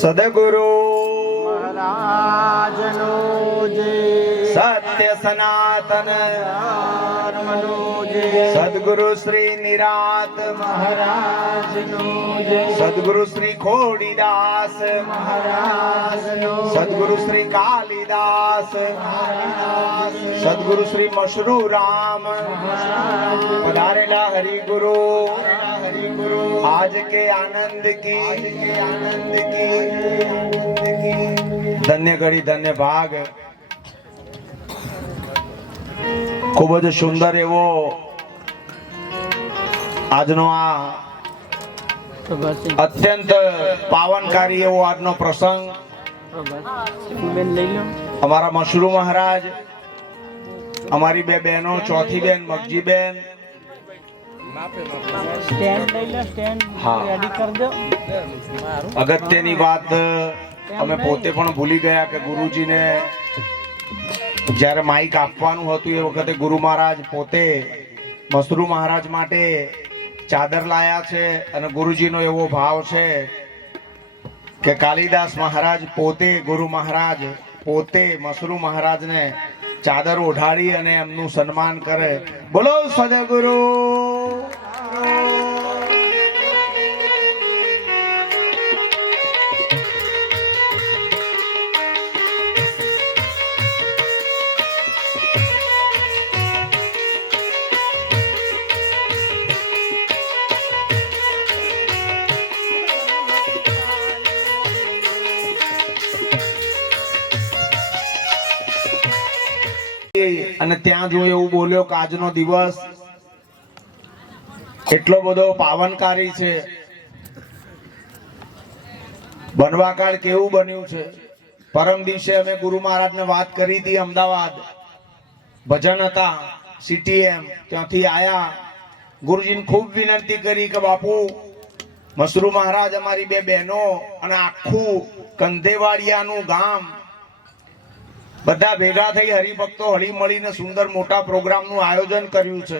સદગુરુ મહારાજનો જય, સત્ય સનાતન ધર્મનો જય, સદગુરુ શ્રી નિરાત મહારાજનો જય, સદગુરુ શ્રી ખોડીદાસ મહારાજનો સદગુરુ શ્રી કાલિદાસ સદગુરુ શ્રી મશરૂ રામ પધારેલા હરિગુરુ आज के आनंद की धन्य घड़ी धन्य भाग खूब ज सुंदर एवो આજનો આ અત્યંત પાવનકારી એવો આજનો પ્રસંગ અમારા મશરૂ મહારાજ, અમારી બે બહેનો, ચોથી બેન મગજી બેન, અગત્યની વાત અમે પોતે પણ ભૂલી ગયા કે ગુરુજીને જ્યારે માઈક આપવાનું હતું એ વખતે ગુરુ મહારાજ પોતે મશરૂ મહારાજ માટે ચાદર લાયા છે અને ગુરુજીનો એવો ભાવ છે કે કાલિદાસ મહારાજ પોતે, ગુરુ મહારાજ પોતે મશરૂ મહારાજને ચાદર ઓઢાડી અને એમનું સન્માન કરે. બોલો સદગુરુ. અને ત્યાં જો એવું બોલ્યો કે આજનો દિવસ એટલો બધો પાવનકારી છે. બનવાકાળ કેવું બન્યું છે. પરમ દિવસે અમે ગુરુ મહારાજને વાત કરી હતી. અમદાવાદ ભજન હતા CTM, ત્યાંથી આયા. ગુરુજીને ખૂબ વિનંતી કરી કે બાપુ મશરૂ મહારાજ, અમારી બે બહેનો અને આખું કંધેવાડિયાનું ગામ બધા ભેગા થઈ હરિભક્તો હળી મળીને સુંદર મોટા પ્રોગ્રામનું આયોજન કર્યું છે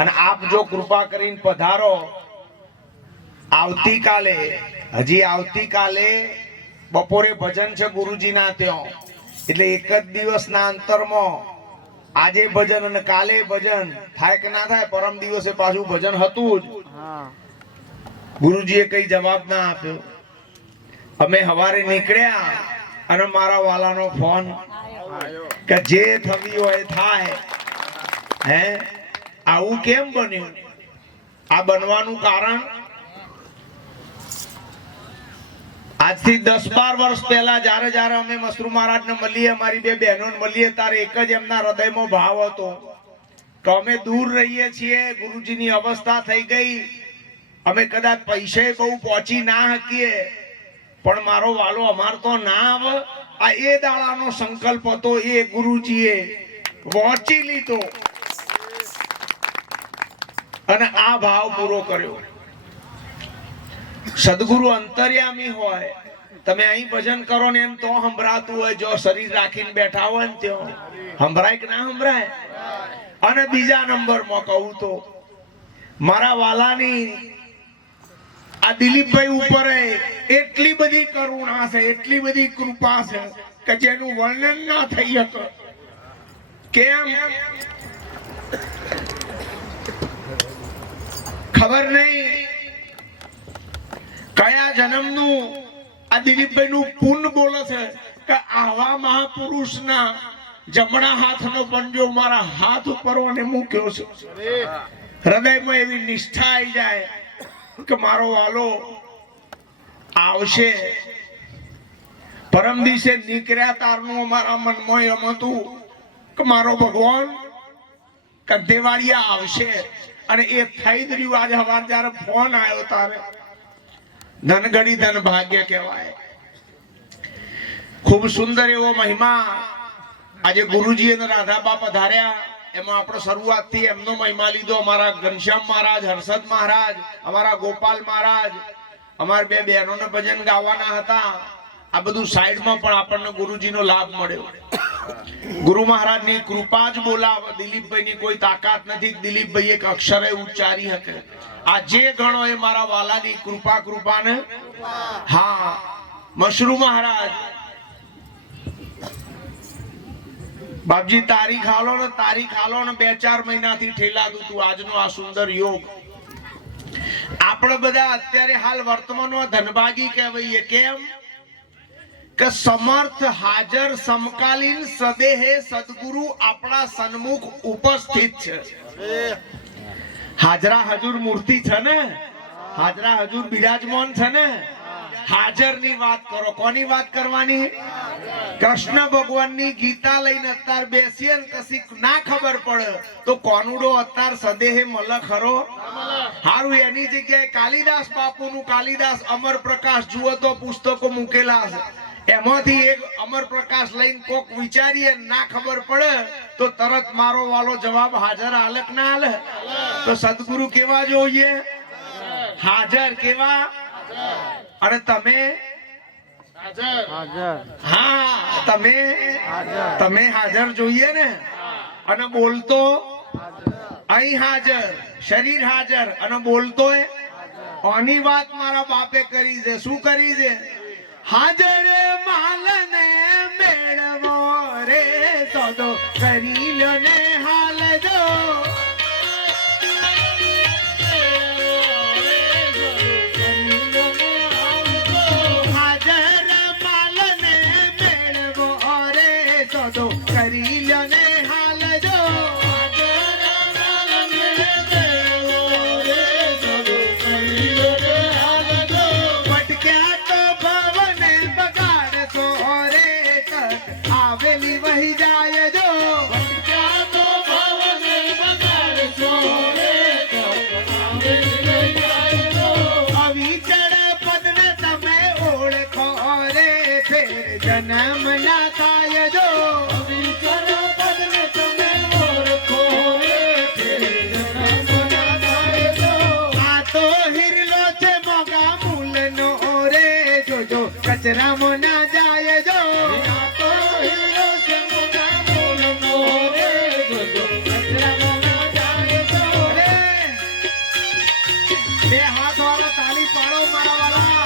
અને આપ જો કૃપા કરીને પધારો. આવતીકાલે, હજી આવતીકાલે બપોરે ભજન છે ગુરુજીના ત્યાં, એટલે એક જ દિવસના અંતરમાં આજે ભજન અને કાલે ભજન થાય કે ના થાય. પરમ દિવસે પાછું ભજન હતું જ. ગુરુજીએ કઈ જવાબ ના આપ્યો. અમે સવારે નીકળ્યા અને મારા વાલાનો ફોન કે જે થવી હોય થાય. હે, આવું કેમ બન્યું? આ બનવાનું કારણ આજથી 10-12 વર્ષ પહેલા જ્યારે અમે મશરૂ મહારાજને મળીએ, અમારી બે બહેનોને મળીએ, ત્યારે એક જ એમના હૃદયમાં ભાવ હતો કે અમે દૂર રહીએ છીએ, ગુરુજીની અવસ્થા થઈ ગઈ, અમે કદાચ પૈસે બહુ પહોંચી ના શકીએ, પણ મારો વાલો અમાર તો ના આવે. આ એ દાડાનો સંકલ્પ હતો, એ ગુરુજીએ વોચી લીધો અને આ ભાવ પૂરો કર્યો. સદગુરુ અંતર્યામી હોય. તમે અહીં ભજન કરો ને એમ તો સંભળાતું હોય, જો શરીર રાખીને બેઠા હોય ને ત્યાં સંભળાય કે ના સંભળાય? અને બીજા નંબરમાં કહું તો મારા વાલાની આ દિલીપભાઈ ઉપર એટલી બધી કરુણા છે, એટલી બધી કૃપા છે કે જેનું વર્ણન ના થઈ શકે. કેમ ખબર નહીં કયા જન્મનું આ દિલીપભાઈ નું પુણ્ય બોલે છે કે આવા મહાપુરુષના જમણા હાથનો પંજો મારા હાથ ઉપર મૂક્યો છે. હૃદયમાં એવી નિષ્ઠા આવી જાય કે મારો વાલો આવશે. પરમ દિવસે નીકળ્યા તારનું અમારા મનમાં એમ હતું કે મારો ભગવાન કંધેવાડિયા આવશે અને એ થઈ જ રહ્યું. આજે સવારે જયારે ફોન આવ્યો તારે ધનગડી ધન ભાગ્ય કહેવાય. ખૂબ સુંદર એવો મહિમા આજે ગુરુજી અને રાધાબા પધાર્યા. એમાં આપણે શરૂઆતથી એમનો મહિમા લીધો. અમારા ઘનશ્યામ મહારાજ, હર્ષદ મહારાજ, અમારા ગોપાલ મહારાજ, અમારા બે બહેનોને ભજન ગાવાના હતા. આ બધું સાઈડમાં પણ આપણને ગુરુજીનો લાભ મળ્યો. ગુરુ મહારાજની કૃપા જ બોલાવે. દિલીપભાઈની કોઈ તાકાત નથી. દિલીપભાઈ એક અક્ષરે ઉચ્ચારી શકે. આ જે ગણો એ મારા વાલાની કૃપાને. હા, મશરૂ મહારાજ, બાપજી તારીખ આલો ને 2-4 મહિનાથી ઠેલાતું તું આજનો આ સુંદર યોગ. આપણે બધા અત્યારે હાલ વર્તમાનમાં ધનભાગી કહેવાઈએ. કેમ કે સમર્થ હાજર સમકાલીન સદેહે સદગુરુ આપણા સન્મુખ ઉપસ્થિત છે. હાજરા હજુર મૂર્તિ છે ને, હાજરા હજુર બિરાજમાન છે ને. હાજરની વાત કરો. કોની વાત કરવાની? કૃષ્ણ ભગવાનની ગીતા લઈને અત્યાર બેસીએ ને કશી ના ખબર પડે તો કોનુડો અત્યાર સદેહે મલ ખરો. હારું એની જગ્યાએ કાલિદાસ બાપુનું કાલિદાસ અમર પ્રકાશ જુઓ તો પુસ્તકો મૂકેલા છે. એમાંથી એક અમર પ્રકાશ લઈને કોક વિચારીએ ના ખબર પડે તો તરત મારો વાલો જવાબ હાજર હાલક ના હાલે. તો સદગુરુ કેવા જોઈએ? હાજર. કેવા? અને તમે હા તમે હાજર જોઈએ ને. અને બોલતો અહીં હાજર, શરીર હાજર અને બોલતો આની વાત મારા બાપે કરી છે. શું કરી છે? હાજર માલને મેળવો રે સોદો કરી લો ને હાલ જો. કરી લો ને હાલ જો. ભટક્યા તો ભવને બગાડશો રે તક આવેલી વહી જાય જો. ભટક્યા તો ભવને બગાડશો રે તક આવેલી વહી જાય જો. અવિચળ પદને તમે ઓળખો રે ફેર જન્મ ના થાય જો. કચરા મોના જાય જો. બે હાથ વાળો તાલી પાડો મારા વાળા.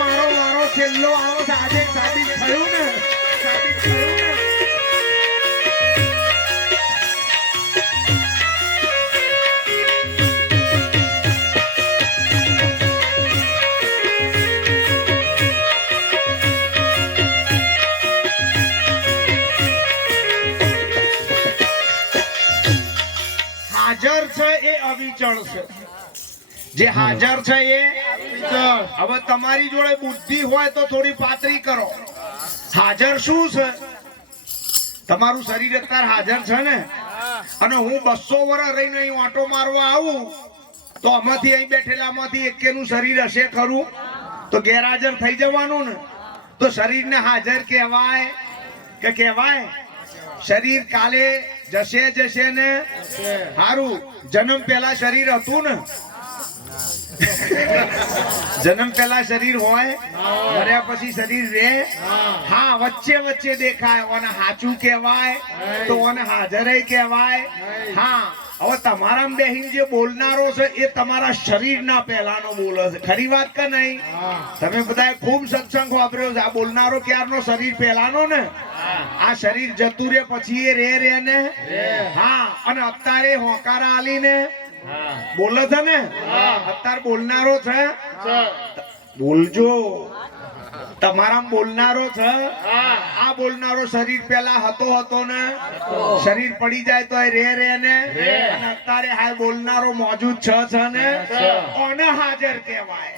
મારો વારો છેલ્લો આવો આજે સાબિત થયું ને. હાજર છે એ અવિચળ છે. જે હાજર છે એ અવિચળ. હવે તમારી જોડે બુદ્ધિ હોય તો થોડી પાતળી કરો. હાજર શું છે? તમારું શરીર અત્યારે હાજર છે ને. અને હું 200 વર્ષ રહીને અહીં ઓટો મારવા આવું તો આમાંથી અહીં બેઠેલામાંથી એકેનું શરીર હશે ખરું? તો ગેરહાજર થઈ જવાનું ને. તો શરીરને હાજર કહેવાય કે કહેવાય? શરીર કાલે જશે ને. હારું જન્મ પહેલા શરીર હતું ને. જન્મ પહેલા શરીર હોય, મર્યા પછી શરીર રે. હા વચ્ચે દેખાય. ઓને હાચું કહેવાય તો ઓને હાજર કહેવાય. હા હવે તમારામાં બેહીને જે બોલનારો છે એ તમારા શરીરના પહેલાનો બોલે છે. ખરી વાત કે નહીં? તમે બધાએ ખૂબ સત્સંગ વાપર્યો છે. આ બોલનારો ક્યારનો? શરીર પહેલાનો ને. આ શરીર જતું રે પછી એ રે ને. હા અને અત્યારે હોકારા આલીને બોલે છે ને. અત્યારે બોલનારો છે. બોલજો. તમારા બોલનારો છે. આ બોલનારો શરીર પેલા હતો ને. શરીર પડી જાય તો રે ને. અને અત્યારે હાલ બોલનારો મોજૂદ છે ને. ઓને હાજર કહેવાય.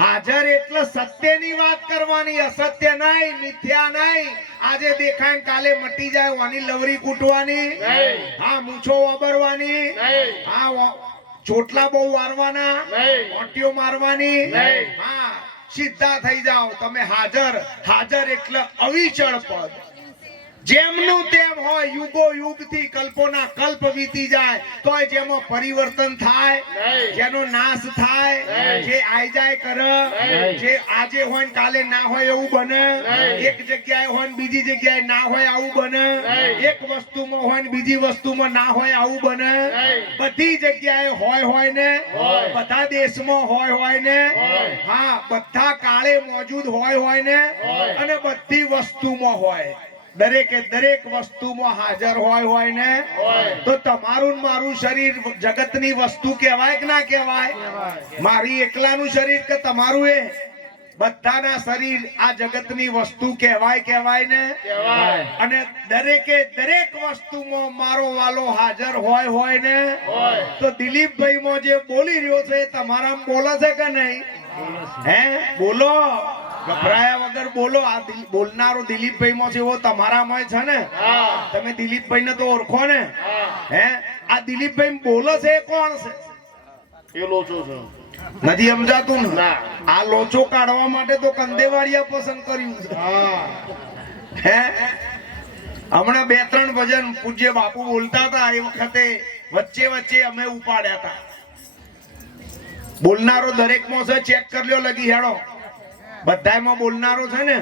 હાજર એટલે સત્યની વાત કરવાની, અસત્ય નહીં, મિથ્યા નહીં. આજે દેખાય કાલે મટી જાય ઓની લવરી કૂટવાની. હા મૂછો વાબરવાની. હા ચોટલા બહુ વારવાના, મોટીઓ મારવાની. હા સીધા થઈ જાઓ તમે. હાજર એટલે અવિચળ પદ. જેમનું તેમ હોય, યુગો યુગથી કલ્પોના કલ્પ વીતી જાય તોય જેમાં પરિવર્તન થાય નહીં. જેનો નાશ થાય નહીં. જે આઈ જાય કરે નહીં. જે આજે હોય ને કાલે ના હોય એવું બને નહીં. એક જગ્યાએ હોય ને બીજી જગ્યાએ ના હોય આવું બને નહીં. એક વસ્તુમાં હોય ને બીજી વસ્તુમાં ના હોય આવું બને નહીં. બધી જગ્યાએ હોય ને હોય. બધા દેશમાં હોય ને હોય. હા બધા કાળે મોજૂદ હોય ને હોય. અને બધી વસ્તુમાં હોય, દરેકે દરેક વસ્તુમાં હાજર હોય ને હોય. તો તમારું ને મારું શરીર જગતની વસ્તુ કહેવાય કે ના કહેવાય? મારી એકલાનું શરીર કે તમારું? એ બધાના શરીર આ જગતની વસ્તુ કહેવાય ને? કહેવાય. અને દરેકે દરેક વસ્તુમાં મારો વાલો હાજર હોય ને હોય. તો દિલીપભાઈ માં જે બોલી રહ્યો છે એ તમારામાં બોલે છે કે નહીં? હે બોલો, ગભરાયા વગર બોલો. આ બોલનારો દિલીપભાઈ માં છે એવો તમારામાં છે ને? હા. તમે દિલીપભાઈ ને તો ઓળખો ને? હા. હે આ દિલીપભાઈ બોલે છે એ કોણ છે? એ લોચો છે. નથી સમજાતું ને? ના. આ લોચો કાઢવા માટે તો કંદેવાડિયા પસંદ કર્યું છે. હા. હે હમણાં 2-3 ભજન પૂજ્ય બાપુ બોલતા હતા એ વખતે વચ્ચે વચ્ચે અમે ઉપાડ્યા હતા. બોલનારો દરેક માં છે, ચેક કરી લ્યો લગી હેડો. બધાયમાં બોલનારો છે ને?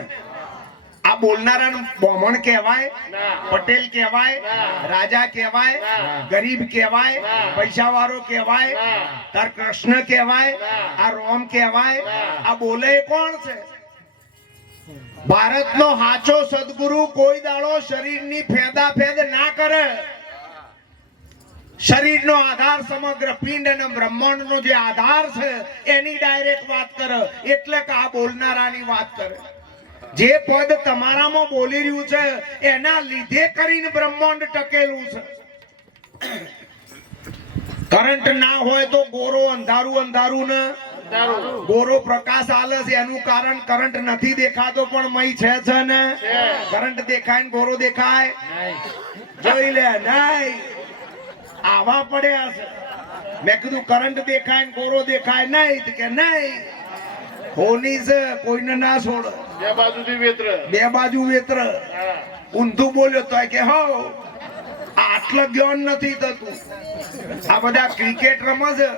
આ બોલનારાનું બ્રાહ્મણ કહેવાય, ના. પટેલ કહેવાય, ના. રાજા કહેવાય, ના. ગરીબ કહેવાય, ના. પૈસા વાળો કહેવાય, ના. તાર કૃષ્ણ કહેવાય, ના. આ રોમ કહેવાય. ના. આ બોલે એ કોણ છે? ભારતનો હાચો સદગુરુ કોઈ દાડો શરીરની ફેદાફેદ ના કરે. શરીરનો આધાર સમગ્ર પિંડ અને બ્રહ્માંડનો જે આધાર છે એની ડાયરેક્ટ વાત કરે. એટલે કે આ બોલનારાની વાત કરે. જે પદ તમારામાં બોલી રહ્યું છે એના લીધે કરીને બ્રહ્માંડ ટકેલું છે. કરંટ ના હોય તો ગોરો અંધારું ને દારૂ. ગોરો પ્રકાશ આલે છે એનું કારણ કરંટ નથી દેખાતો પણ મય છે ને? છે. કરંટ દેખાય ને ગોરો દેખાય? નહીં. જોઈ લે નહીં આવા પડ્યા છે. મેં કીધું કરંટ દેખાય ને ગોરો દેખાય નહીં તો કે નહીં હોની છે, કોઈને ના છોડ. બે બાજુથી વેત્ર. બે બાજુ વેત્ર. હા. ઊંધું બોલ્યો તો કે હો આટલો જ્ઞાન નથી થતું. આ બધા ક્રિકેટ રમે છે,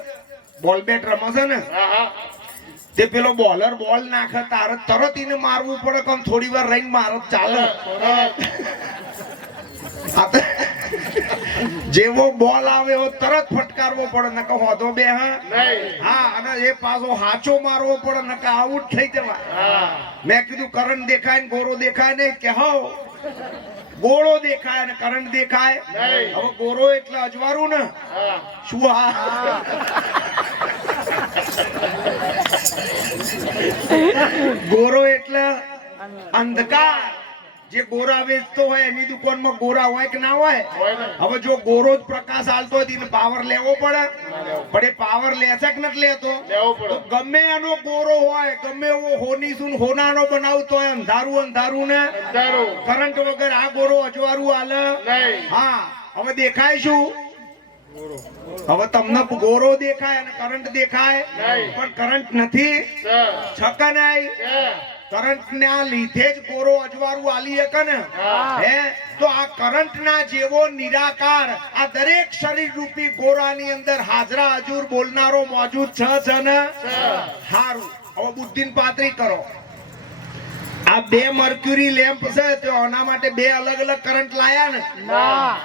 બોલ બેટ રમે છે ને? હા. હા. તે પેલો બોલર બોલ નાખે તારે તરત એને મારવું પડે કે થોડી વાર રહીને મારો ચાલે. આ તો જેવો બોલ આવે એવો તરત ફટકારવો પડે નકર હોધો બે. નહીં. હા અને એ પાછો હાચો મારવો પડે નકર આઉટ થઈ જવાય. હા. મેં કીધું કરંટ દેખાય ને ગોરો દેખાય નહીં કે હો ગોળો દેખાય ને કરંટ દેખાય નહીં. હવે ગોરો એટલે અજવાળું ને હા. શું? હા ગોરો એટલે અંધકાર. જે ગોરા વેચતો હોય એની દુકાનમાં ગોરા હોય કે ના હોય? હોય ને. હવે જો ગોરો જ પ્રકાશ આલતો હોય તો એને પાવર લેવો પડે. પણ એ પાવર લે છે કે નથી લેતો? લેવો તો પડે. ગમે એનો ગોરો હોય, ગમે એવો હોની સુન હોનાનો બનાવતો હોય, અંધારું ને દારૂ. કરંટ વગર આ ગોરો અજવાળું આલે નહીં. હા. હવે દેખાય શું? હવે તમને ગોરો દેખાય અને કરંટ દેખાય નહીં. પણ કરંટ નથી. છકા નહીં. કરંટ ના લીધે જ ગોરો અજવાળું આલી શકે ને? હા. હે તો આ કરંટ ના જેવો નિરાકાર આ દરેક શરીર રૂપી ગોરાની અંદર હાજરા હજુર બોલનારો મોજૂદ છે ને? હારું. હવે બુદ્ધિન પાતળી કરો. આ 2 મર્ક્યુરી લેમ્પ છે તો આના માટે 2 અલગ અલગ કરંટ લાયા ને? ના.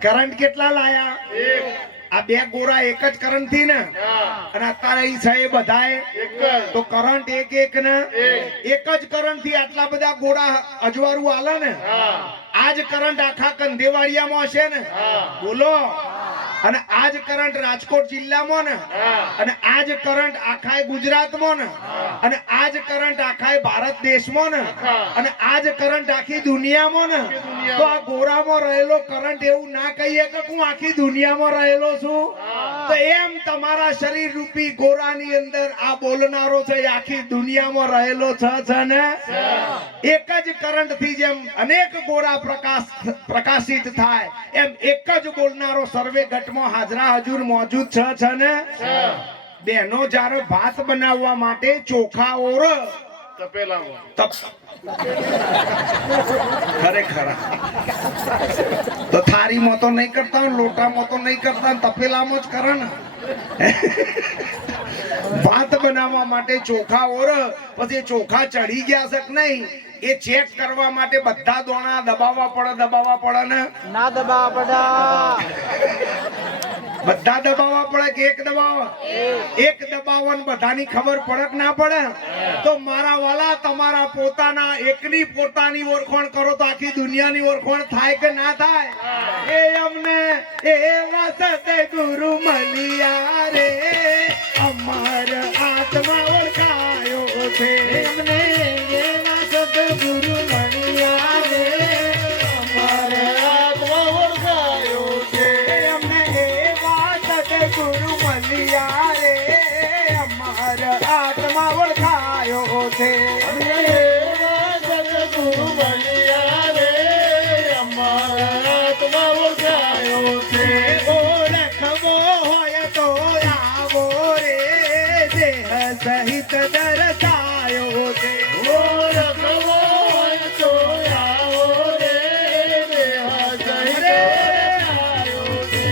કરંટ કેટલા લાયા? એક. આ 2 ગોરા એક જ કરંટ થી ને? હા. અને અત્યારે ઈ છે એ બધાય એક જ. તો કરંટ એક ને એક. એક જ કરંટ થી આટલા બધા ગોળા અજવાળું આલે ને? હા. આજ કરંટ આખા કંધેવાડિયામાં હશે ને? હા. બોલો. અને આજ કરંટ રાજકોટ જિલ્લામાં ને? હા. અને આજ કરંટ આખા ગુજરાતમાં ને? અને આજ કરંટ આખા ભારત દેશમાં ને? અને આજ કરંટ આખી દુનિયામાં ને? તો આ ગોરામાં રહેલો કરંટ એવું ના કહીએ કે હું આખી દુનિયામાં રહેલો છું. તો એમ તમારા શરીર રૂપી ગોરાની અંદર આ બોલનારો છે એ આખી દુનિયામાં રહેલો છે ને? એક જ કરંટ થી જેમ અનેક ગોરા પ્રકાશિત થાય એમ એક જ બોલનારો સર્વે ઘટમાં હાજરા હજુર મોજૂદ છે ને? બહેનો જ્યારે ભાત બનાવવા માટે ચોખા ઓર તપેલામાં. ખરેખર તો થારીમાં તો નહીં કરતા હોય, લોટામાં તો નહીં કરતા, તપેલામાં જ કરે ને. ભાત બનાવવા માટે ચોખા ઓર પછી ચોખા ચડી ગયા છે કે નહીં એ ચેક કરવા માટે બધા દોણા દબાવવા પડે ને. ના દબાવવા પડે. બધા દબાવવા પડે કે એક દબાવવા? એક દબાવવા બધાની ખબર પડે કે ના પડે? તો મારા વાલા તમારા પોતાના એકની પોતાની ઓળખાણ કરો તો આખી દુનિયાની ઓળખાણ થાય કે ના થાય? એ અમને એવા સદગુરુ મળ્યા રે, અમાર આત્મા ઓળખાયો છે. અમને એવા સદગુરુ મળ્યા રે, અમાર આત્મા ઓળખાયો છે. અમને ગુરુ મળ્યા રે, અમાર આત્મા ઓળખાયો છે. ગુરુ મળ્યા રે, અમારા આત્મા ઓળખાયો છે. ઓળખવો હોય તો આવો રે, દેહ સહિત દર્શાયો છે. ઓળખવો હોય તો આવો રે, દેહ સહિત દર્શાયો છે.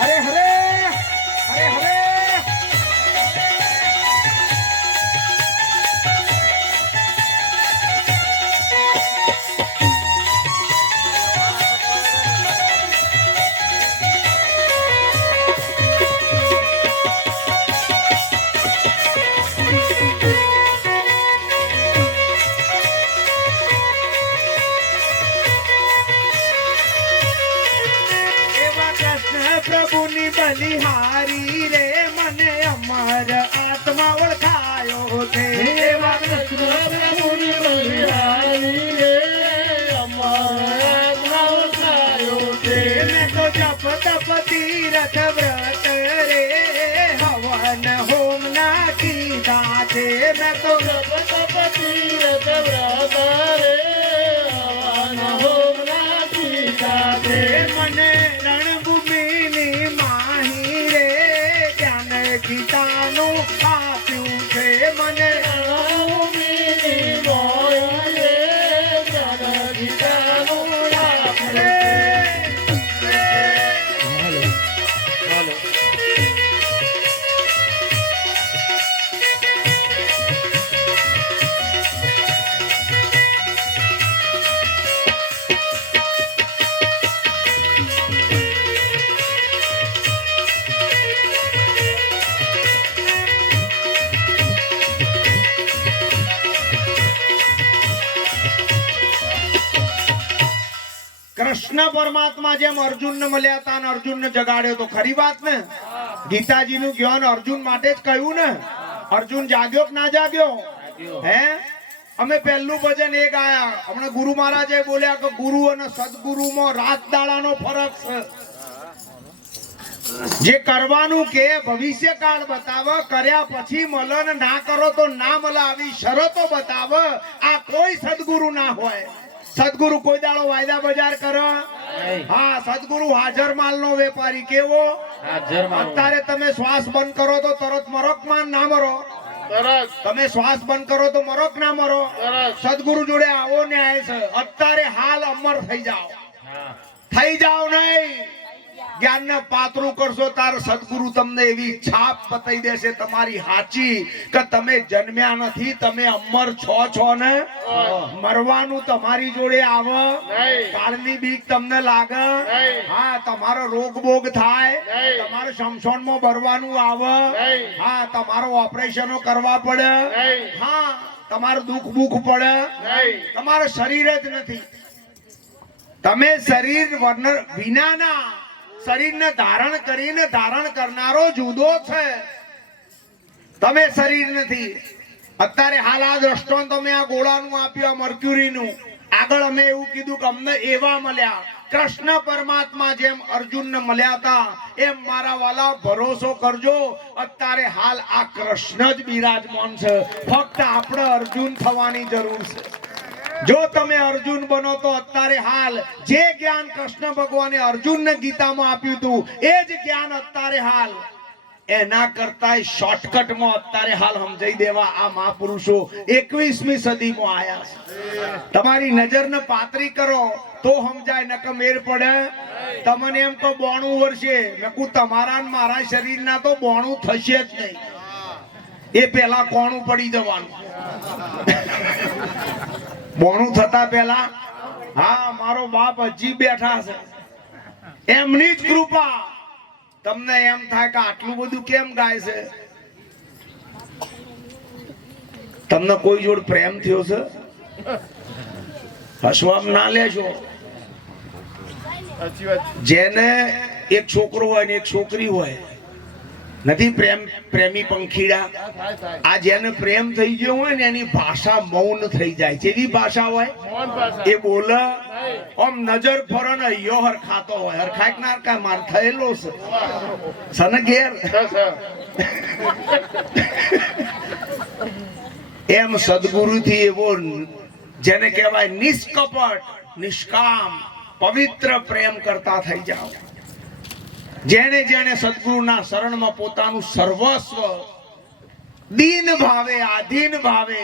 હરે હરે હરે હરે. એવા કૃષ્ણ પ્રભુની બલિહારી રે, મને અમર આત્મા ઓળખાયો છે. એવા કૃષ્ણ પ્રભુની બલિહારી રે, અમારા આત્મા ઓળખાયો છે. મેં તો જપ તપ તીરથ વ્રત રે, હવન હોમ ના કીધા છે. મેં તો મને રણભૂમિની માહી રે, જ્ઞાન ગીતાનું આપ્યું છે. મને કૃષ્ણ પરમાત્મા જેમ અર્જુનને મળ્યા હતા અને અર્જુનને જગાડ્યો તો ખરી વાત ને. ગીતાજીનું જ્ઞાન અર્જુન માટે જ કહ્યું ને. અર્જુન જાગ્યો કે ના જાગ્યો? હે, અમે પહેલું ભજન એ ગાયા. હમણાં ગુરુ મહારાજે બોલ્યા કે ગુરુ અને સદગુરુમાં રાત દાડાનો ફરક છે. જે કરવાનું કે ભવિષ્ય કાળ બતાવે, કર્યા પછી મળે ને ના કરો તો ના મળે આવી શરતો બતાવે. આ કોઈ સદગુરુ ના હોય. સદગુરુ કોઈ દાડો વાયદા બજાર કરે? હા, સદગુરુ હાજર માલ નો વેપારી. કેવો? અત્યારે તમે શ્વાસ બંધ કરો તો તરત મરો કે ના મરો? તરત. તમે શ્વાસ બંધ કરો તો મરો કે ના મરો? તરત. સદગુરુ જોડે આવો ન્યાય છે. અત્યારે હાલ અમર થઈ જાઓ. થઈ જાઓ નહીં. જ્ઞાનને પાતળું કરશો તાર સદગુરુ તમને એવી છાપ બતાવી દેશે તમારી હાચી કે તમે જન્મ્યા નથી, તમે અમર છો ને. મરવાનું તમારી જોડે આવે, કાળની બીક તમને લાગે. હા, તમારો રોગ બોગ થાય, તમારે શમશાનમાં ભરવાનું આવે. હા, તમારો ઓપરેશનો કરવા પડે. હા, તમારું દુઃખ બુખ પડે. તમારું શરીર જ નથી. તમે શરીર વિનાના શરીરને ધારણ કરીને ધારણ કરનારો જુદો છે. તમે શરીર નથી. અત્યારે હાલ આ દ્રષ્ટાંત તમે આ ગોળાનું આપ્યું, આ મર્ક્યુરીનું. આગળ અમે એવું કીધું કે અમને એવા મળ્યા. કૃષ્ણ પરમાત્મા જેમ અર્જુનને મળ્યા હતા એમ મારા વાલા ભરોસો કરજો, અત્યારે હાલ આ કૃષ્ણ જ બિરાજમાન છે, ફક્ત આપણે અર્જુન થવાની જરૂર છે. જો તમે અર્જુન બનો તો અત્યારે હાલ જે જ્ઞાન કૃષ્ણ ભગવાને અર્જુનને ગીતામાં આપ્યું હતું એ જ જ્ઞાન અત્યારે હાલ એના કરતા શોર્ટકટમાં અત્યારે હાલ સમજાઈ દેવા આ મહાપુરુષો 21મી સદીમાં આયા છે. તમારી નજરને પાતળી કરો તો સમજાય, નકર મેર પડે. તમને એમ તો 92 વર્ષે મેં કહું તમારા ને મારા શરીરના તો 92 થશે જ નહીં, એ પેલા કોણું પડી જવાનું. 92 થતા પેલા હા મારો બાપ હજી બેઠા છે, એમની જ કૃપા. તમને એમ થાય કે આટલું બધું કેમ ગાય છે? તમને કોઈ જોડ પ્રેમ થયો છે? હસવામાં ના લેજો. સાચી વાત. જેને એક છોકરો હોય ને એક છોકરી હોય, નથી પ્રેમી પંખીડા, આ જેને પ્રેમ થઈ ગયો હોય ને એની ભાષા મૌન થઈ જાય. જેવી ભાષા હોય એ બોલે, આમ નજર ફરો ને યો હરખાતો હોય, હરખાય ના હરખાય માર થયેલો છે સને ઘેર. એમ સદગુરુ થી એવો જેને કહેવાય નિષ્કપટ નિષ્કામ પવિત્ર પ્રેમ કરતા થઈ જાઓ. જેને જેને સદગુરુના શરણમાં પોતાનું સર્વસ્વ દીન ભાવે આધીન ભાવે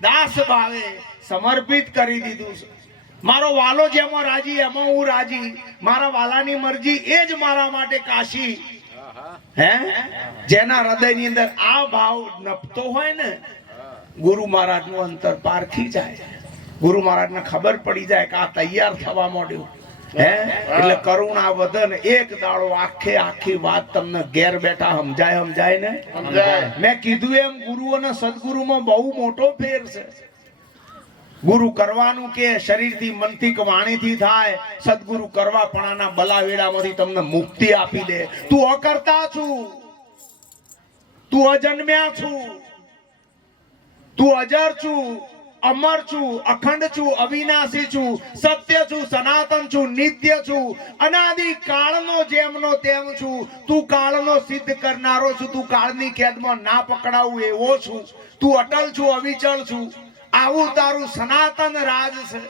દાસ ભાવે સમર્પિત કરી દીધું છે. મારો વાલો જેમાં રાજી એમાં હું રાજી, મારા વાલાની મરજી એ જ મારા માટે કાશી. હે જેના હૃદયની અંદર આ ભાવ નપતો હોય ને, ગુરુ મહારાજનું અંતર પારખી જાય. ગુરુ મહારાજને ખબર પડી જાય કે આ તૈયાર થવા માંડ્યું. એટલે કરુણા વદન એક દાડો આખી વાત તમને ઘેર બેઠા સમજાય ને. મેં કીધું એમ ગુરુ અને સદગુરુમાં બહુ મોટો ફેર છે. ગુરુ કરવાનું કે શરીરથી મનથી કે વાણીથી થાય, સદગુરુ કરવાપણાના બલાવેડામાંથી તમને મુક્તિ આપી દે. તું અકર્તા છું, તું અજન્મ્યા છું, તું અજર છું, અમર છું, અખંડ છું, અવિનાશી છું, સત્ય છું, સનાતન છું, નિત્ય છું, અનાદિ કાળનો જેમનો તેમ છું. તું કાળનો સિદ્ધ કરનારો છું, તું કાળની કેદમાં ના પકડાવું એવો છું. તું અટલ છું, અવિચળ છું. આવું તારું સનાતન રાજ છે.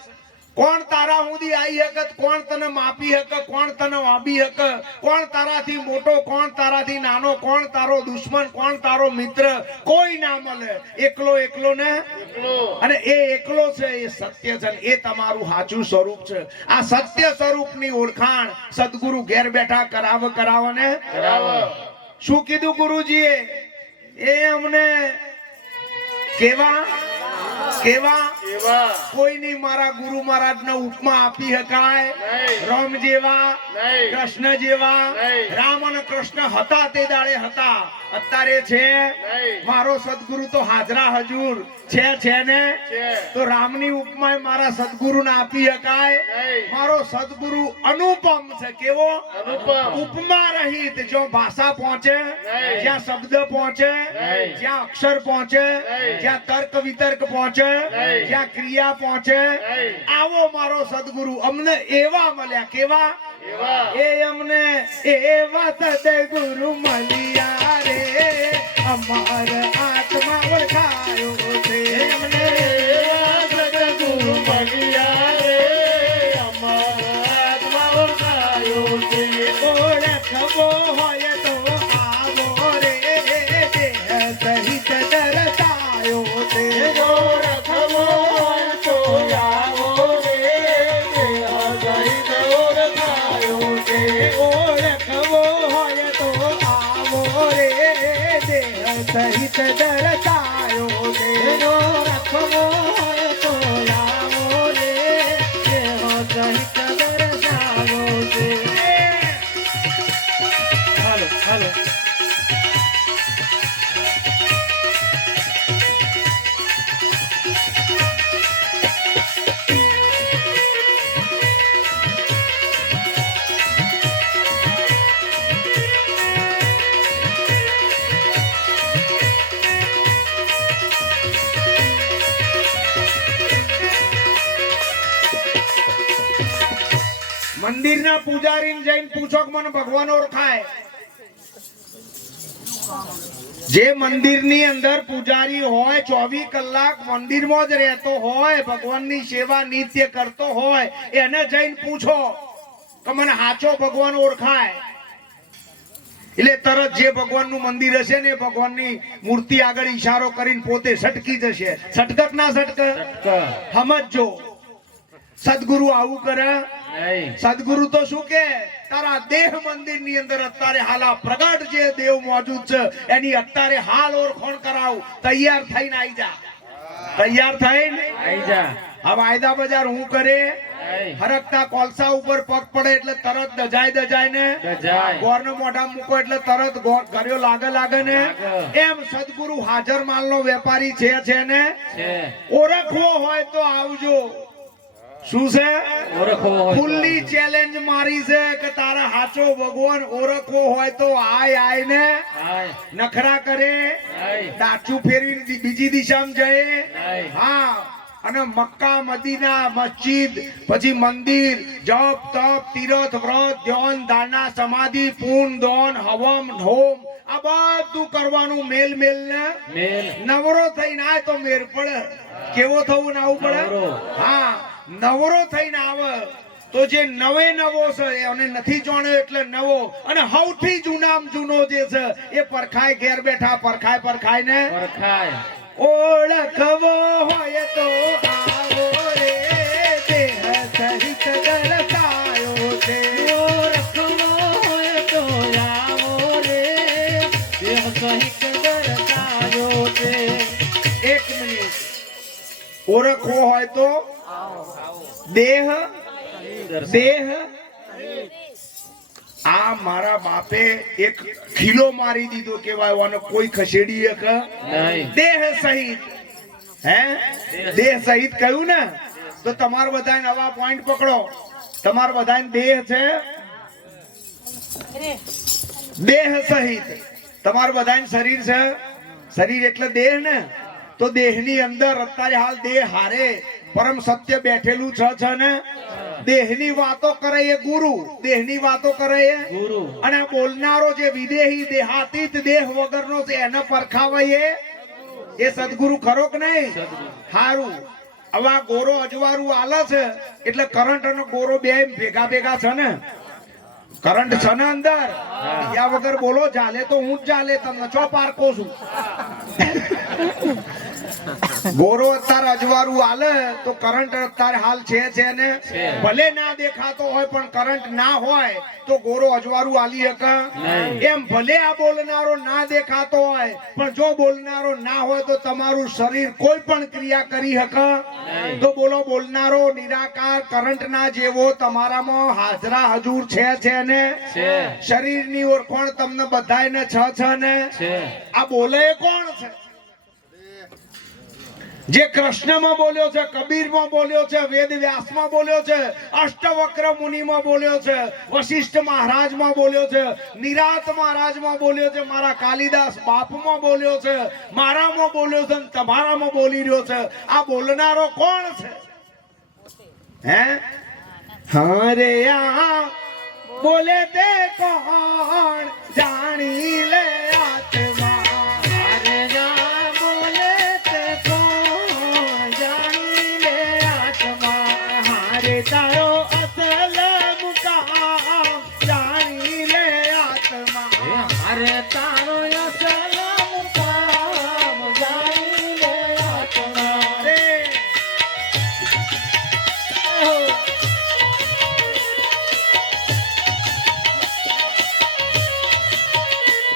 કોણ તારા સુધી આવી હકત, કોણ તને માપી હક, કોણ તને વાબી હક, કોણ તારાથી મોટો, કોણ તારાથી નાનો, કોણ તારો દુશ્મન, કોણ તારો મિત્ર, કોઈ ના મળે. એકલો ને અને એ એકલો છે, એ સત્ય છે, એ તમારું સાચું સ્વરૂપ છે. આ સત્ય સ્વરૂપની ઓળખાણ સદગુરુ ઘેર બેઠા કરાવે ને. શું કીધું ગુરુજીએ? એ અમને કેવા કોઈની મારા ગુરુ મહારાજને ઉપમા આપી શકાય. રામ જેવા, કૃષ્ણ જેવા. રામ અને કૃષ્ણ હતા તે દાડે હતા, અત્યારે છે. મારો સદગુરુ તો હાજરા હજુર છે ને. તો રામની ઉપમા મારા સદગુરુને આપી શકાય? મારો સદગુરુ અનુપમ છે. કેવો? ઉપમા રહિત. જો ભાષા પહોંચે, જ્યાં શબ્દ પહોંચે, જ્યાં અક્ષર પહોંચે, જ્યાં તર્ક વિતર્ક પહોંચે, જ્યાં ક્રિયા પહોંચે, આવો મારો સદગુરુ. અમને એવા મળ્યા. કેવા? એ અમને એવા સદગુરુ મળ્યા રે, અમાર આત્મા ઓળખાયો છે. અમને એવા સદગુરુ મળ્યા રે, અમાર આત્મા ઓળખાયો છે. ઓળખવો હોય તો આવો રે, દેહ સહિત દર્શાયો છે. ઓળખવો હોય તો આવો રે, દેહ સહિત ઓળખાયો છે. ઓળખવો હોય તો આવો રે, દેહ સહિત દર્શાયો છે. ઓળખવો હોય તો આવો રે, દેહ સહિત દર્શાયો છે. હાલો મંદિરના પૂજારીને જઈને પૂછો કે મને ભગવાન ઓળખાય. જે મંદિરની અંદર પૂજારી હોય 24 કલાક મંદિરમાં જ રહેતો હોય, ભગવાનની સેવા નિત્ય કરતો હોય, એને જઈને પૂછો કે મને સાચો ભગવાન ઓળખાય. એટલે તરત જે ભગવાનનું મંદિર હશે ને એ ભગવાનની મૂર્તિ આગળ ઈશારો કરીને પોતે સટકી જશે. સટકક ના સટક સમજજો. સદગુરુ આવું કરે. સદગુરુ તો શું કે તારા દેહ મંદિર ની અંદર અત્યારે હાલ આ પ્રગટ જે દેવ મોજૂદ છે એની અત્યારે હાલ ઓળખાણ કરાવું. તૈયાર થઈને આવી જા. તૈયાર થઈને આવી જા. આ વાયદા બજાર હું કરે હરકતા કોલસા ઉપર પગ પડે એટલે તરત દજાય ને ગોર નો મોઢા મૂકો એટલે તરત ઘર્યો લાગે ને. એમ સદગુરુ હાજર માલ નો વેપારી છે ને. ઓળખવો હોય તો આવજો. શું છે? ખુલ્લી ચેલેન્જ મારી છે કે તારા હાચો ભગવાન ઓળખવો હોય તો આય ને નખરા કરે, દાચું ફેરવી બીજી દિશામાં જાય. હા, અને મક્કા મદીના મસ્જિદ પછી મંદિર જપ તપ તીરથ વ્રત ધ્યાન દાના સમાધિ પૂન દોન હવમ હોમ આ બધું કરવાનું. મેલ ને નવરો થઈને આય તો મેર પડે. કેવો થવું ને આવું પડે. હા, નવરો થઈને આવે તો જે નવો છે એને નથી જાણ્યો એટલે નવો, અને સૌથી જૂનામ જૂનો જે છે એ પરખાય. ઘેર બેઠા પરખાય ને ઓળખવો હોય તો આવો રે દેહ સહિત ગરકાયો છે. ઓળખવો હોય તો આવો રે દેહ સહિત ગરકાયો છે. એક મિનિટ. ઓળખવો હોય તો દેહ આ મારા બાપે એક ખીલો મારી દીધો કેવાય અને કોઈ ખસેડી એક દેહ સહિત. હે દેહ સહિત કહ્યું ને તો તમારે બધાને નવા પોઈન્ટ પકડો. તમારે બધાને દેહ છે. દેહ સહિત તમારે બધાને શરીર છે. શરીર એટલે દેહ ને. તો દેહની અંદર અત્યારે હાલ દેહ હારે પરમ સત્ય બેઠેલું છે ને. દેહની વાતો કરે એ ગુરુ. દેહની વાતો કરે એ ગુરુ. અને બોલનારો જે વિદેહી દેહાતીત દેહ વગરનો છે એને પરખાવે એ સદગુરુ ખરો કે નહીં? હારું. હવે આ ગોરો અજવારું આલે છે એટલે કરંટ અને ગોરો બે ભેગા છે ને. કરંટ છે ને અંદર. યા વગર બોલો ચાલે તો હું જ ચાલે. તમને ચો પારકો છું. ગોરો અત્યારે અજવારું હાલે તો કરંટ અત્યારે હાલ છે ને. ભલે ના દેખાતો હોય પણ કરંટ ના હોય તો ગોરો અજવારું હાલી શકે એમ. ભલે આ બોલનારો ના દેખાતો હોય પણ જો બોલનારો ના હોય તો તમારું શરીર કોઈ પણ ક્રિયા કરી શકે. તો બોલો બોલનારો નિરાકાર કરંટ ના જેવો તમારામાં હાજરા હજુર છે ને. શરીરની ઓળખાણ તમને બધાને છે ને. આ બોલે કોણ છે? જે કૃષ્ણમાં બોલ્યો છે, કબીરમાં બોલ્યો છે, વેદ વ્યાસમાં બોલ્યો છે, અષ્ટવક્ર મુનિમાં બોલ્યો છે, વશિષ્ઠ મહારાજમાં બોલ્યો છે, નિરાત મહારાજમાં બોલ્યો છે, મારા કાલિદાસ બાપમાં બોલ્યો છે, મારામાં બોલ્યો છે, તમારામાં બોલી રહ્યો છે. આ બોલનારો કોણ છે? હે હરે આ બોલે તે કોણ જાણી લે આત્મા. તારો અસલ મુકામ જાણી લે આત્મા. અરે તારો અસલ મુકામ જાણી લે આત્મા. રે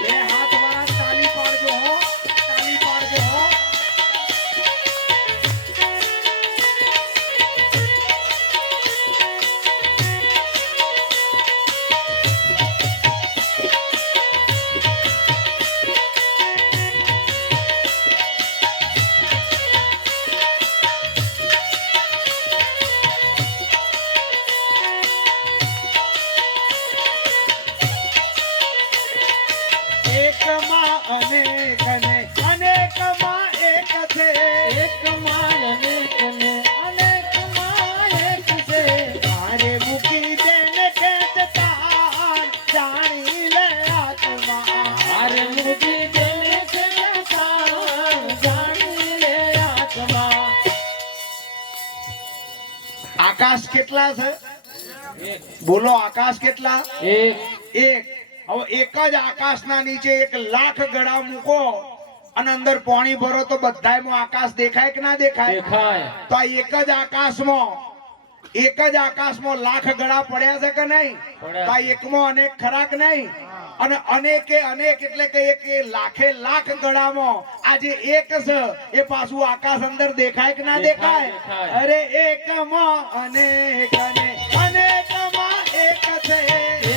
બે હાથ વાળા તાલી પાડજો હો. તાલી પાડજો હો. એકમાં અનેક ને અનેકમાં એક છે. એકમાં અનેક ને અનેકમાં એક છે. તારે મૂકી દે ને આકાશ કેટલા છે? બોલો, આકાશ કેટલા? એક. એક. હવે એક જ આકાશના નીચે 1,00,000 ગળા મૂકો અને અંદર પાણી ભરો તો બધાયમાં આકાશ દેખાય કે ના દેખાય? દેખાય. તો આ એક જ આકાશમાં 1,00,000 ગળા પડ્યા છે કે નહીં? પડ્યા. તો આ એકમાં અનેક ખરા કે નહીં? અને અનેકે અનેક એટલે કે એક લાખે લાખ ગળામાં આ જે એક છે એ પાછું આકાશ અંદર દેખાય કે ના દેખાય? દેખાય. અરે એકમાં અનેક અને અનેકમાં એક છે.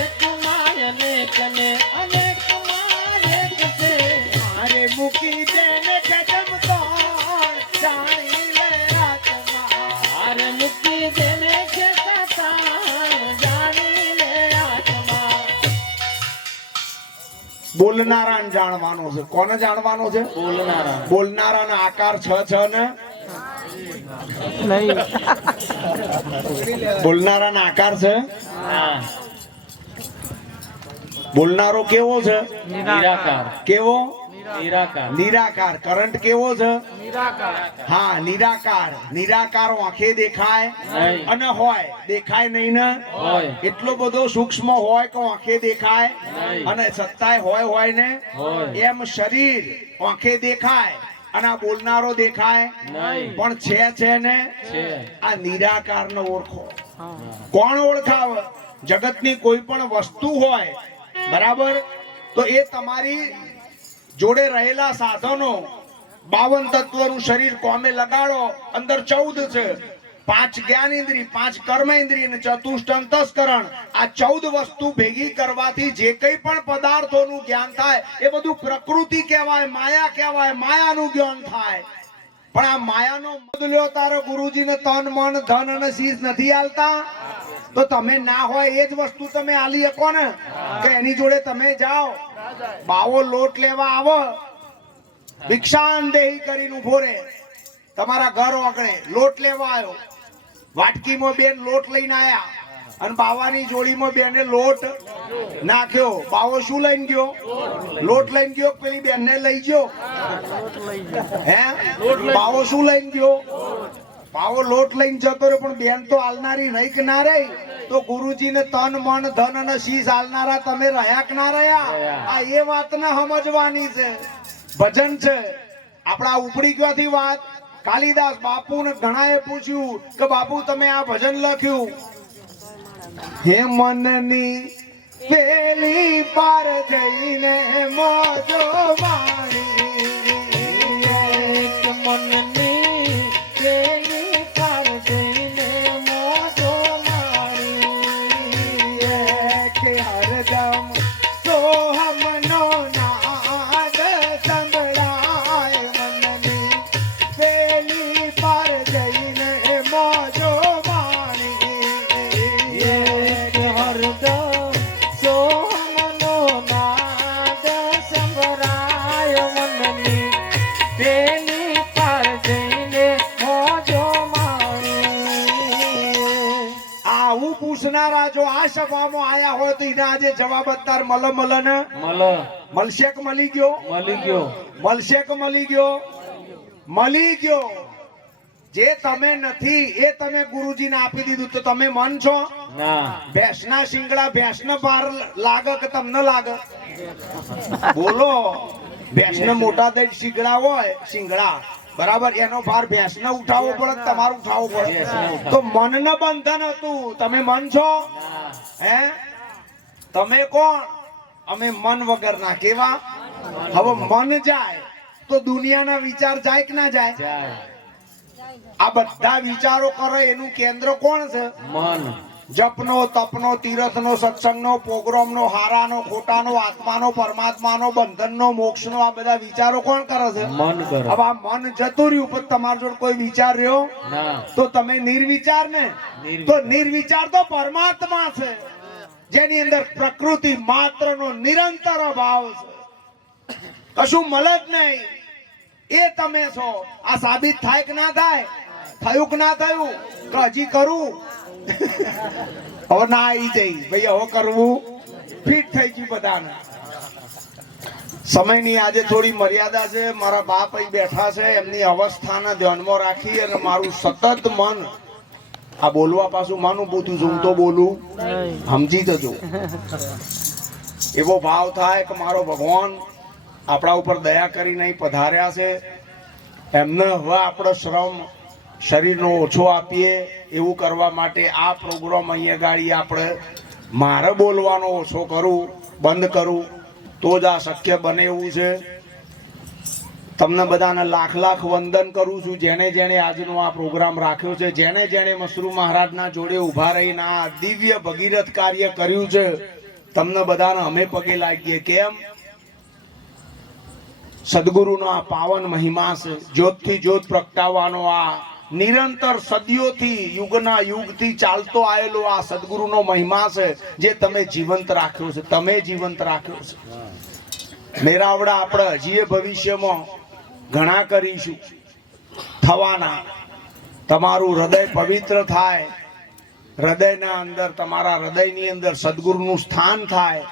એકમાં અનેક ને અનેકમાં એક છે. મારે મૂકી દેને જગમ કોણ જાણી લે આત્મા. હારે મૂકી દેને છે સતાય, જાણી લે આત્મા. બોલનારાને જાણવાનું છે. કોને જાણવાનું છે? બોલનારા. બોલનારાના આકાર 6 ને નહીં. બોલનારાના આકાર છે. હા. બોલનારો કેવો છે? નિરાકાર. કેવો? નિરાકાર. નિરાકાર. કરંટ કેવો છે? નિરાકાર. હા, નિરાકાર. નિરાકાર આંખે દેખાય નહીં. અને હોય દેખાય નહીં ને? હોય. એટલો બધો સૂક્ષ્મ હોય કે આંખે દેખાય નહીં. અને છતાંય હોય ને હોય. એમ શરીર આંખે દેખાય અને આ બોલનારો દેખાય નહીં. પણ છે ને છે. આ નિરાકારને ઓળખો. કોણ ઓળખાવે? જગતની કોઈ પણ વસ્તુ હોય બરાબર, તો એ તમારી જોડે રહેલા સાધનો 52 તત્વનું શરીર કોમે લગાડો. અંદર 14 છે. 5 જ્ઞાનેન્દ્રિય, 5 કર્મેન્દ્રિય અને ચતુષ્ટ અંતસ્કરણ. આ 14 વસ્તુ ભેગી કરવાથી જે કંઈ પણ પદાર્થોનું જ્ઞાન થાય એ બધું પ્રકૃતિ કહેવાય, માયા કહેવાય. માયાનું જ્ઞાન થાય. પણ આ માયાનો બદલ્યો તારો ગુરુજીને તન મન ધન અને શીશ નથી આલતા, તો તમે ના હોય એ જ વસ્તુ તમે આલી શકો ને કે એની જોડે તમે જાઓ. બાવો લોટ લેવા આવો, ભિક્ષાન દેહી કરીને ઉભો રહે તમારા ઘર ઓગણે. લોટ લેવા આવ્યો, વાટકીમાં બેન લોટ લઈને આયા અને બાવાની જોડીમાં બેને લોટ નાખ્યો. બાવો શું લઈને ગયો? લોટ લઈને ગયો. પેલી બેનને લઈ ગયો? હે, બાવો શું લઈને ગયો? બાવો લોટ લઈને જતો રહ્યો, પણ બેન તો આલનારી રહી કે ના રહી? તો ગુરુજીને તન મન ધન અને શીશ આલનારા તમે રહ્યા કે ના રહ્યા? આ એ વાતને સમજવાની છે. ભજન છે આપણા ઉપડી ગયોથી વાત. કાલિદાસ બાપુને ઘણાએ પૂછ્યું કે બાપુ તમે આ ભજન લખ્યું, હે મનની પેલી પાર જઈને મોજો માણી. એક મનની પેલી પાર જઈને મોજો માણી. કે હરદમ સોહમનો નાદ સંભળાય. મનની પેલી પાર જઈને મોજો માણી. એક હરદમ સોહમનો નાદ સંભળાય. મનની પેલી પાર જઈને મોજો માણી. આવું પૂછનારા જો આ સભામાં આયા હોય તો એના આજે જવાબ અત્યારે મળશે કે મળી ગયો? મળી ગયો. મળશે કે મળી ગયો? મળી ગયો. જે તમે નથી એ તમે ગુરુજીને આપી દીધું, તો તમે મન છો? ના. ભેંસના શિંગડા ભેંસને પાર લાગે કે તમને લાગે? બોલો. ભેંસને મોટા દઈ શિંગડા હોય, શિંગડા બરાબર, એનો ભાર ભેંસને ઉઠાવવો પડે કે તમારે ઉઠાવવો પડે? ભેંસને ઉઠાવવો. તો મનને બંધન હતું. તમે મન છો? હે, તમે કોણ? અમે મન વગરના. કેવા? હવે મન જાય તો દુનિયાના વિચાર જાય કે ના જાય? જાય. આ બધા વિચારો કરે એનું કેન્દ્ર કોણ છે? મન. જપનો, તપનો, તીરથનો, સત્સંગનો, પ્રોગ્રામનો, હારાનો, ખોટાનો, આત્માનો, પરમાત્માનો, બંધનનો, મોક્ષનો, આ બધા વિચારો કોણ કરે છે? મન કરે. હવે આ મન જતું રહ્યું પણ તમારા જોડે કોઈ વિચાર રહ્યો ના. તો તમે નિર્વિચાર ને? તો નિર્વિચાર તો પરમાત્મા છે, જેની અંદર પ્રકૃતિ માત્રનો નિરંતર અભાવ છે. કશું મળે જ નહીં. એ તમે છો. આ સાબિત થાય કે ના થાય? થયું કે ના થયું? કે હજી કરું? હવે ના આવી જઈ ભાઈ, હવે કરવું ફિટ થઈ ગયું બધાને. સમયની આજે થોડી મર્યાદા છે. મારા બાપ અહીં બેઠા છે, એમની અવસ્થાને ધ્યાનમાં રાખી અને મારું સતત મન આ બોલવા પાછું માનું પૂછું છું, હું તો બોલું સમજી જજો. એવો ભાવ થાય કે મારો ભગવાન આપણા ઉપર દયા કરી નહીં પધાર્યા છે, એમને હવે આપણો શ્રમ શરીરનો ઓછો આપીએ એવું કરવા માટે આ પ્રોગ્રામ અહીંયા ગાડી આપણે મારે બોલવાનો ઓછો કરું, બંધ કરું તો જ આ શક્ય બને એવું છે. તમને બધાને લાખ લાખ વંદન કરું છું, જેને જેને આજનો આ પ્રોગ્રામ રાખ્યો છે, જેને જેને મસરૂ મહારાજના જોડે ઊભા રહીને આ દિવ્ય ભગીરથ કાર્ય કર્યું છે, તમને બધાને અમે પગે લાગીએ. કેમ? સદગુરુનો આ પાવન મહિમા છે, જ્યોતથી જ્યોત પ્રગટાવવાનો આ નિરંતર સદીઓથી યુગના યુગથી ચાલતો આવેલો આ સદગુરુનો મહિમા છે, જે તમે જીવંત રાખ્યો છે, તમે જીવંત રાખ્યો છે. મેરાવડા આપણે હજીએ ભવિષ્યમાં ઘણા કરીશું થવાના. તમારું હૃદય પવિત્ર થાય, હૃદયના અંદર તમારા હૃદયની અંદર સદગુરુનું સ્થાન થાય,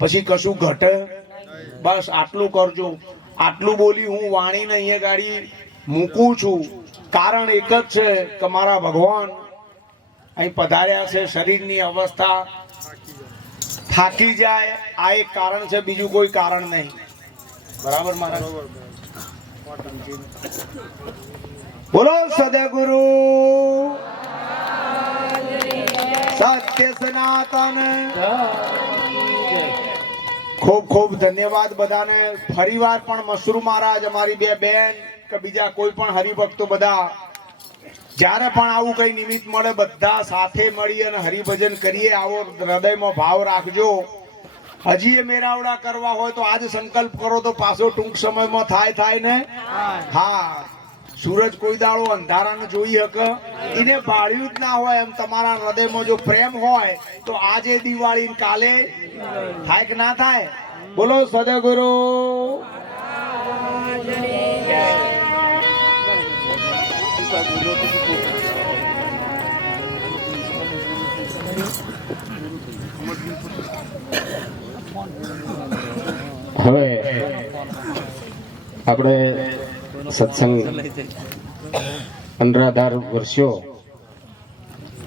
પછી કશું ઘટે. બસ આટલું કરજો. આટલું બોલી હું વાણીને અહીંયા ગાડી મૂકું છું. કારણ એક જ છે કે મારા ભગવાન અહીં પધાર્યા છે, શરીરની અવસ્થા થાકી જાય આ એક કારણ છે, બીજું કોઈ કારણ નહીં. બરાબર મહારાજ? બોલો સદગુરુ સત્ય સનાતન. ખૂબ ખૂબ ધન્યવાદ બધાને. ફરીવાર પણ મસરૂ મહારાજ, અમારી બે બેન કે બીજા કોઈ પણ હરિભક્તો બધા જ્યારે પણ આવું કઈ નિમિત્ત મળે બધા સાથે મળી અને હરિભજન કરીએ, આવો હૃદયમાં ભાવ રાખજો. હજી એ મેરાવડા કરવા હોય તો આજ સંકલ્પ કરો તો પાછો ટૂંક સમયમાં થાય ને. હા, સૂરજ કોઈ દાડો અંધારાને જોઈ શકે એને બાળ્યું જ ના હોય એમ તમારા હૃદયમાં જો પ્રેમ હોય તો આજે દિવાળી કાલે થાય કે ના થાય? બોલો સદગુરુ. હવે આપણે સત્સંગ 15 વર્ષો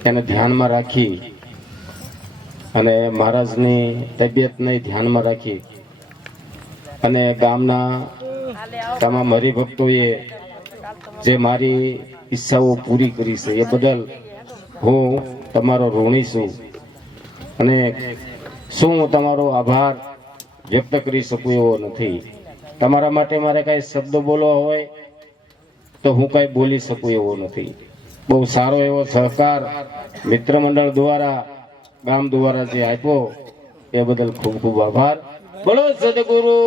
એને ધ્યાનમાં રાખી અને મહારાજની તબિયતને ધ્યાનમાં રાખી અને ગામના તમામ હરિભક્તોએ જે મારી ઈચ્છાઓ પૂરી કરી છે એ બદલ હું તમારો ઋણી છું અને શું હું તમારો આભાર વ્યક્ત કરી શકું એવો નથી. તમારા માટે મારે કાંઈ શબ્દ બોલવા હોય તો હું કાંઈ બોલી શકું એવો નથી. બહુ સારો એવો સહકાર મિત્ર મંડળ દ્વારા ગામ દ્વારા જે આપ્યો એ બદલ ખૂબ ખૂબ આભાર. બોલો સદગુરુ.